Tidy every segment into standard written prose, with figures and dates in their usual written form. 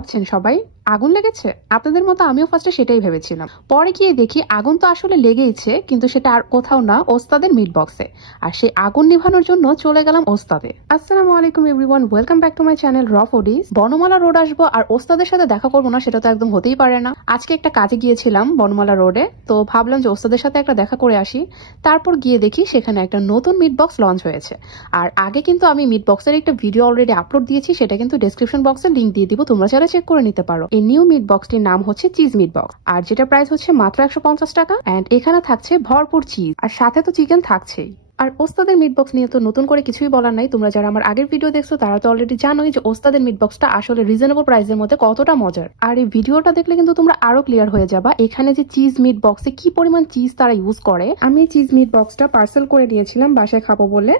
ভাবছেন সবাই? আগুন লেগেছে? আপনাদের মতো আমিও ফার্স্টে সেটাই ভেবেছিলাম। পরে গিয়ে দেখি আগুন তো আসলে লেগেইছে, কিন্তু সেটা আর কোথাও না, ওস্তাদের মিট বক্সে। আর সেই আগুন নিভানোর জন্য চলে গেলাম ওস্তাদে। আসসালামু আলাইকুম everyone, welcome back to my channel র ফুডিজ। বনমালা রোড আসবো আর ওস্তাদের সাথে দেখা করবো না, সেটা তো একদম হতেই পারে না। আজকে একটা কাজে গিয়েছিলাম বনমালা রোডে, তো ভাবলাম যে ওস্তাদের সাথে একটা দেখা করে আসি। তারপর গিয়ে দেখি সেখানে একটা নতুন মিট বক্স লঞ্চ হয়েছে। আর আগে কিন্তু আমি মিট বক্সের একটা ভিডিও অলরেডি আপলোড দিয়েছি, সেটা কিন্তু ডেসক্রিপশন বক্সে লিংক দিয়ে দিব, তোমরা চাইলে চেক করে নিতে পারো। এই নিউ মিট বক্সটির নাম হচ্ছে চিজ মিট বক্স, আর যেটা প্রাইস হচ্ছে মাত্র 150 টাকা। এন্ড এখানে থাকছে ভরপুর চিজ, আর সাথে তো চিকেন থাকছেই। আর ওস্তাদের মিট বক্স নিয়ে তো নতুন করে কিছুই বলার নাই, তোমরা যারা আমার আগের ভিডিও দেখছো তারা তো অলরেডি জানোই যে ওস্তাদের মিট বক্সটা আসলে রিজনেবল প্রাইসের মধ্যে কতটা মজার। আর এই ভিডিওটা দেখলে কিন্তু তোমরা আরো ক্লিয়ার হয়ে যাবা এখানে যে চিজ মিট বক্সে কি পরিমাণ চিজ তারা ইউজ করে। আমি চিজ মিট বক্সটা পার্সেল করে নিয়েছিলাম বাসায় খাবো বলে,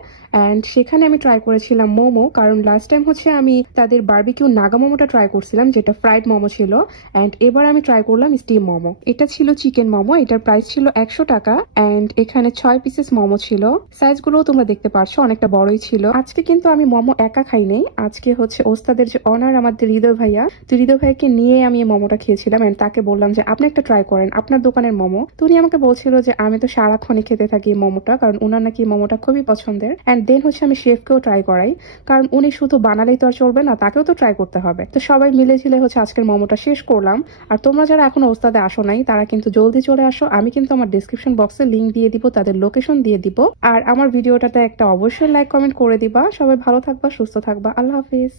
এন্ড সেখানে আমি ট্রাই করেছিলাম মোমো, কারণ লাস্ট টাইম হচ্ছে আমি তাদের বারবিকিউ নাগা মোমোটা ট্রাই করছিলাম, যেটা ফ্রাইড মোমো ছিল। এন্ড এবার আমি ট্রাই করলাম স্টিম মোমো। এটা ছিল চিকেন মোমো, এটার প্রাইস ছিল 100 টাকা। এন্ড এখানে 6 পিসেস মোমো ছিল, সাইজ গুলো তোমরা দেখতে পারছো অনেকটা বড়ই ছিল। আজকে কিন্তু আমি মোমো একা খাই নাই, আজকে হচ্ছে ওস্তাদের যে অনার আমাদের হৃদয় ভাইয়া, তো হৃদয় ভাইকে নিয়ে আমি এই মোমোটা খেয়েছিলাম। এন্ড তাকে বললাম যে আপনি একটা ট্রাই করেন, আপনার দোকানের মোমো। তো উনি আমাকে বলছিল যে আমি তো সারাক্ষণই খেতে থাকি এই মোমোটা, কারণ ওনার নাকি মোমোটা খুবই পছন্দের। এন্ড দেন হচ্ছে আমি শেফকেও ট্রাই করাই, কারণ উনি শুধু বানালেই তো আর চলবে না, তাকেও তো ট্রাই করতে হবে। তো সবাই মিলে ঝিলে হচ্ছে আজকের মোমোটা শেষ করলাম। আর তোমরা যারা এখনো ওস্তাদে আসো নাই তারা কিন্তু জলদি চলে আসো, আমি কিন্তু আমার ডিসক্রিপশন বক্সে লিংক দিয়ে দিব, তাদের লোকেশন দিয়ে দিব। আর আমার ভিডিওটাতে একটা অবশ্যই লাইক কমেন্ট করে দিবা। সবাই ভালো থাকবা, সুস্থ থাকবা, আল্লাহ হাফিজ।